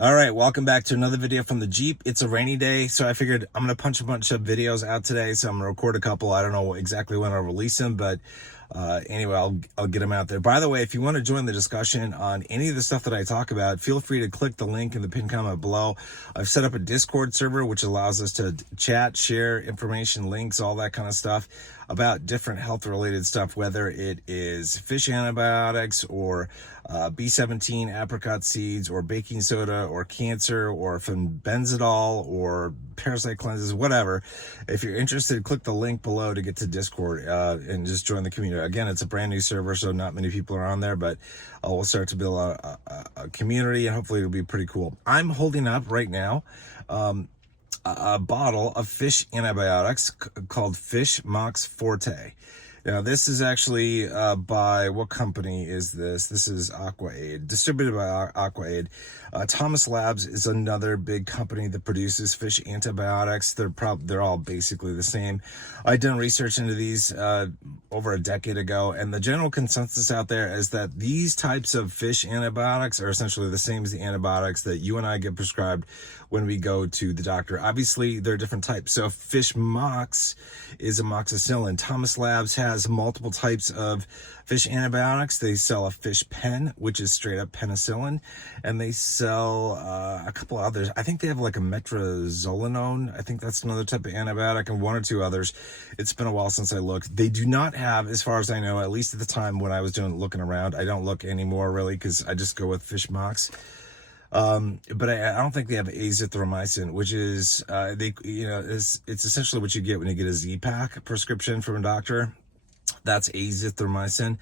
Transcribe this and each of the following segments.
All right, welcome back to another video from the Jeep. It's a rainy day, so I figured I'm gonna punch a bunch of videos out today. So I'm gonna record a couple. I don't know exactly when I'll release them, but anyway, I'll get them out there. By the way, if you want to join the discussion on any of the stuff that I talk about, feel free to click the link in the pinned comment below. I've set up a Discord server which allows us to chat, share information, links, all that kind of stuff about different health-related stuff, whether it is fish antibiotics or B17 apricot seeds or baking soda or cancer or benzidol or parasite cleanses, whatever. If you're interested, click the link below to get to Discord and just join the community. Again, it's a brand new server, so not many people are on there, but we'll start to build a community, and hopefully it'll be pretty cool. I'm holding up right now a bottle of fish antibiotics called Fish Mox Forte. Now, this is actually by, what company is this? This is AquaAid, distributed by AquaAid. Thomas Labs is another big company that produces fish antibiotics. They're all basically the same. I've done research into these over a decade ago, and the general consensus out there is that these types of fish antibiotics are essentially the same as the antibiotics that you and I get prescribed when we go to the doctor. Obviously, there are different types. So Fish Mox is amoxicillin. Thomas Labs has multiple types of fish antibiotics. They sell a fish pen, which is straight up penicillin, and they sell a couple others. I think they have like a metrazolinone. I think that's another type of antibiotic, and one or two others. It's been a while since I looked. They do not have, as far as I know, at least at the time when I was looking around, I don't look anymore really because I just go with Fish Mox. But I don't think they have azithromycin, which is it's essentially what you get when you get a Z-Pak prescription from a doctor. That's azithromycin.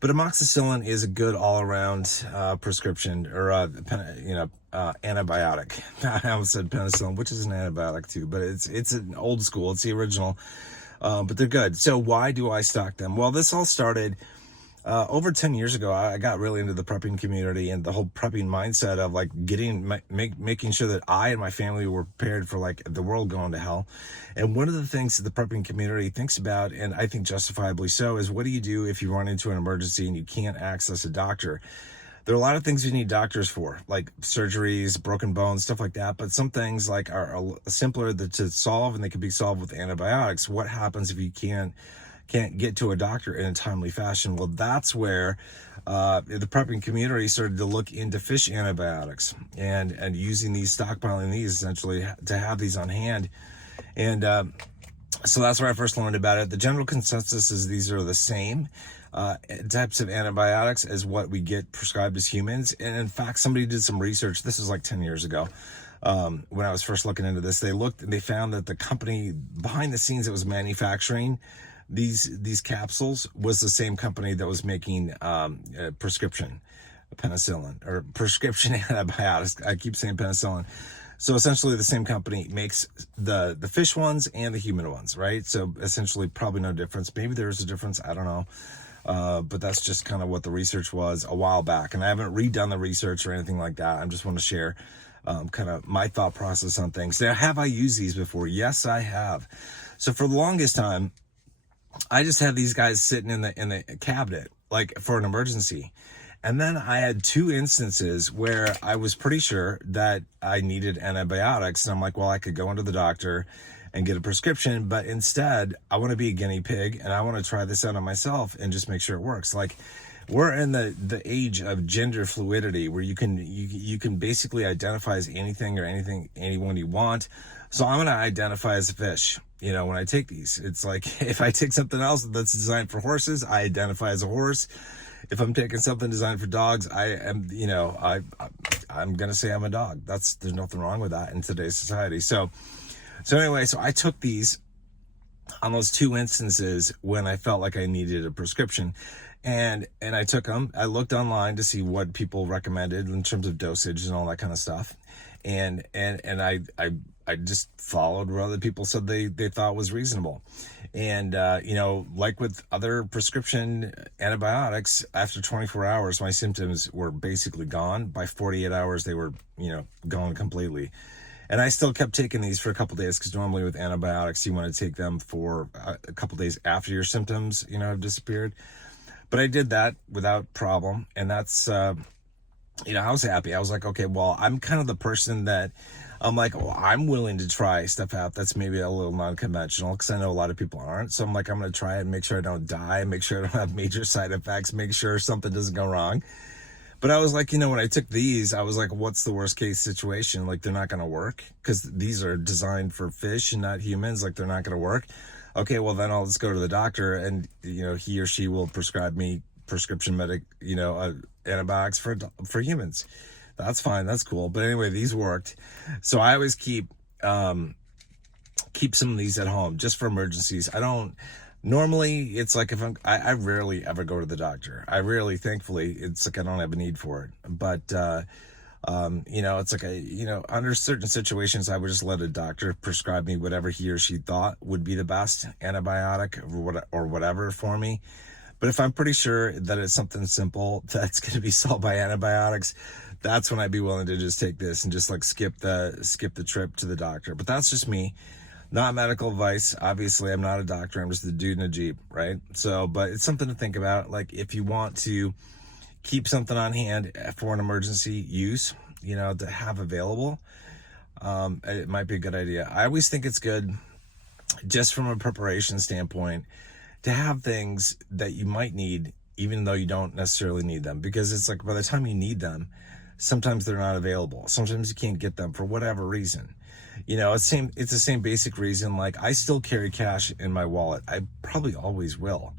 But amoxicillin is a good all-around prescription or antibiotic. I almost said penicillin, which is an antibiotic too, but it's an old school. It's the original, but they're good. So why do I stock them? Well, this all started over 10 years ago. I got really into the prepping community and the whole prepping mindset of like making sure that I and my family were prepared for like the world going to hell. And one of the things that the prepping community thinks about, and I think justifiably so, is what do you do if you run into an emergency and you can't access a doctor? There are a lot of things you need doctors for, like surgeries, broken bones, stuff like that. But some things like are simpler to solve, and they can be solved with antibiotics. What happens if you can't get to a doctor in a timely fashion? Well, that's where the prepping community started to look into fish antibiotics and using these, stockpiling these essentially to have these on hand. And so that's where I first learned about it. The general consensus is these are the same types of antibiotics as what we get prescribed as humans. And in fact, somebody did some research. This was like 10 years ago. When I was first looking into this, they found that the company behind the scenes that was manufacturing these capsules was the same company that was making prescription penicillin or prescription antibiotics. I keep saying penicillin. So essentially the same company makes the fish ones and the human ones, right? So essentially probably no difference. Maybe there's a difference, I don't know. But that's just kind of what the research was a while back. And I haven't redone the research or anything like that. I just want to share kind of my thought process on things. Now, have I used these before? Yes, I have. So for the longest time, I just had these guys sitting in the cabinet, like for an emergency. And then I had two instances where I was pretty sure that I needed antibiotics. And I'm like, well, I could go into the doctor and get a prescription, but instead I want to be a guinea pig and I want to try this out on myself and just make sure it works. Like, we're in the age of gender fluidity where you can basically identify as anything or anyone you want. So I'm going to identify as a fish. When I take these, it's like if I take something else that's designed for horses, I identify as a horse. If I'm taking something designed for dogs, I'm going to say I'm a dog. There's nothing wrong with that in today's society. So anyway, so I took these on those two instances when I felt like I needed a prescription. And I took them. I looked online to see what people recommended in terms of dosage and all that kind of stuff. And I just followed what other people said they thought was reasonable. And, like with other prescription antibiotics, after 24 hours, my symptoms were basically gone. By 48 hours, they were, gone completely. And I still kept taking these for a couple days because normally with antibiotics, you want to take them for a couple days after your symptoms, have disappeared. But I did that without problem. And that's I was happy. I was like, okay, well, I'm kind of the person that I'm like, oh, I'm willing to try stuff out that's maybe a little non-conventional, because I know a lot of people aren't. So I'm like, I'm going to try it, make sure I don't die, make sure I don't have major side effects, make sure something doesn't go wrong. But I was like, when I took these, I was like, what's the worst case situation? Like, they're not going to work because these are designed for fish and not humans. Like, they're not going to work. Okay, well, then I'll just go to the doctor, and, he or she will prescribe me prescription antibiotics for humans. That's fine. That's cool. But anyway, these worked. So I always keep some of these at home just for emergencies. I don't normally, it's like if I rarely ever go to the doctor. I rarely, thankfully, it's like I don't have a need for it. But it's like under certain situations, I would just let a doctor prescribe me whatever he or she thought would be the best antibiotic or whatever for me. But if I'm pretty sure that it's something simple that's going to be solved by antibiotics, that's when I'd be willing to just take this and just like skip the trip to the doctor. But that's just me. Not medical advice. Obviously, I'm not a doctor. I'm just a dude in a Jeep, right? So, but it's something to think about. Like, if you want to keep something on hand for an emergency use, to have available, it might be a good idea. I always think it's good, just from a preparation standpoint, to have things that you might need, even though you don't necessarily need them, because it's like by the time you need them, sometimes they're not available. Sometimes you can't get them for whatever reason. It's the same basic reason. Like, I still carry cash in my wallet. I probably always will.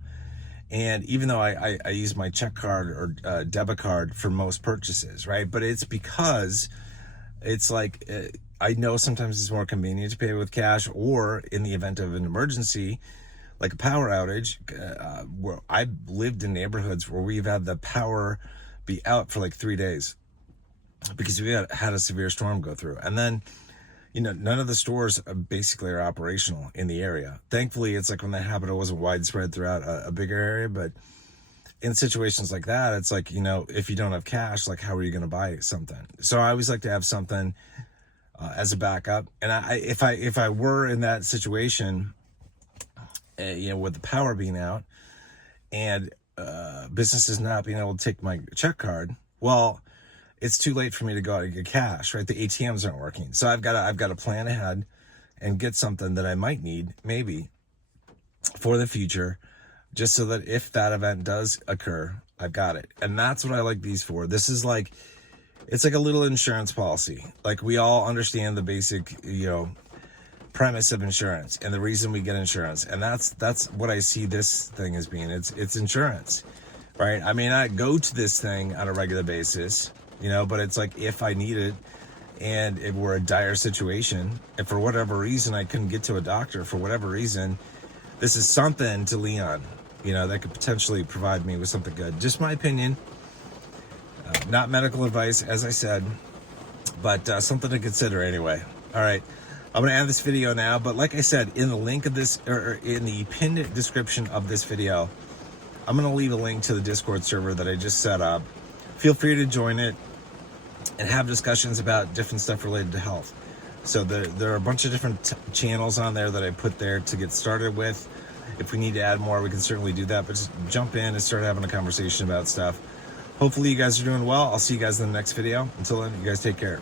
And even though I use my check card or debit card for most purchases, right? But it's because it's like, I know sometimes it's more convenient to pay with cash, or in the event of an emergency, like a power outage, where I've lived in neighborhoods where we've had the power be out for like 3 days because we had a severe storm go through. And then, none of the stores basically are operational in the area. Thankfully, it's like when that happened, it wasn't widespread throughout a bigger area. But in situations like that, it's like, if you don't have cash, like, how are you going to buy something? So I always like to have something as a backup. And if I were in that situation, with the power being out and businesses not being able to take my check card, well, it's too late for me to go out and get cash, right? The ATMs aren't working. So I've got to plan ahead and get something that I might need, maybe, for the future, just so that if that event does occur, I've got it. And that's what I like these for. This is like, it's like a little insurance policy. Like, we all understand the basic, premise of insurance and the reason we get insurance. And that's what I see this thing as being. It's insurance, right? I may not go to this thing on a regular basis, but it's like, if I need it and it were a dire situation, and for whatever reason I couldn't get to a doctor for whatever reason, this is something to lean on, that could potentially provide me with something good. Just my opinion, not medical advice, as I said, but something to consider anyway. All right, I'm going to end this video now, but like I said, in the link of this, or in the pinned description of this video, I'm going to leave a link to the Discord server that I just set up. Feel free to join it and have discussions about different stuff related to health. So there are a bunch of different channels on there that I put there to get started with. If we need to add more, we can certainly do that, but just jump in and start having a conversation about stuff. Hopefully you guys are doing well. I'll see you guys in the next video. Until then, you guys take care.